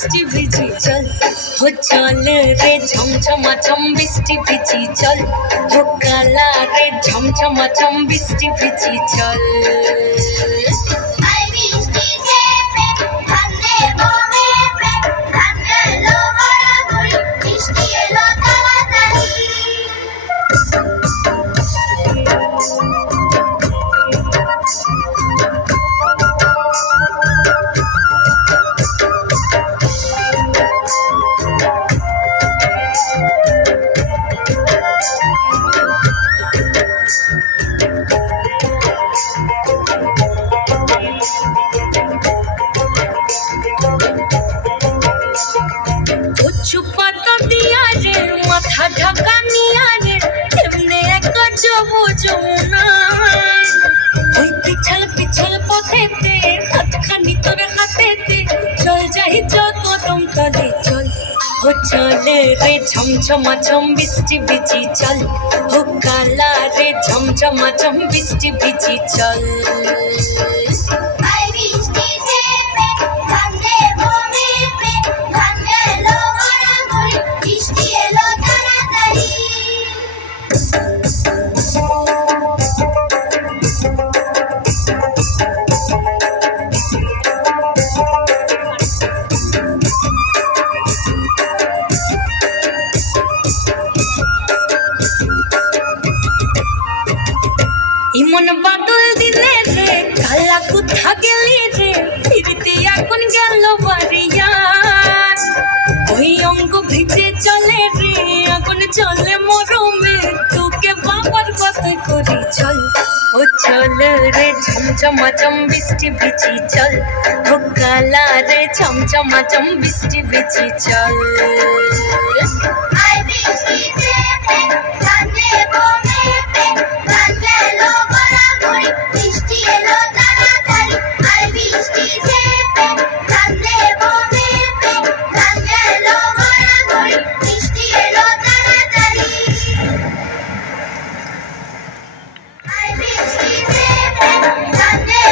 বৃষ্টি ভিজি চল হো চল রে ঝমঝমাঝম বৃষ্টি ভিজি চল হো কালা রে ঝমঝমাঝম বৃষ্টি ভিজি চল চুপাতা দিয়া রে মাথা ঢাকা নিয়া রে এমনি একা যাবো যমুনা ওই পিছল পিছল পথেতে হাতখানি তোর হাতেতে চল যাই যত দম তলে চল হো চল রে ঝমঝমাঝম বৃষ্টি ভিজি চল হো কালা রে ঝমঝমাঝম বৃষ্টি ভিজি চল ইমন বাদল দিলে রে কালা কোথা গেলি রে ফিরতে এখন গেল বাড়িয়া ওই অঙ্গ ভিজে চলে রে এখন চলে মরমে তোকে বাবার কথা করি চল ও চল রে ঝমঝমাঝম বৃষ্টি ভিজি চল ও কালা রে ঝমঝমাঝম বৃষ্টি ভিজি চল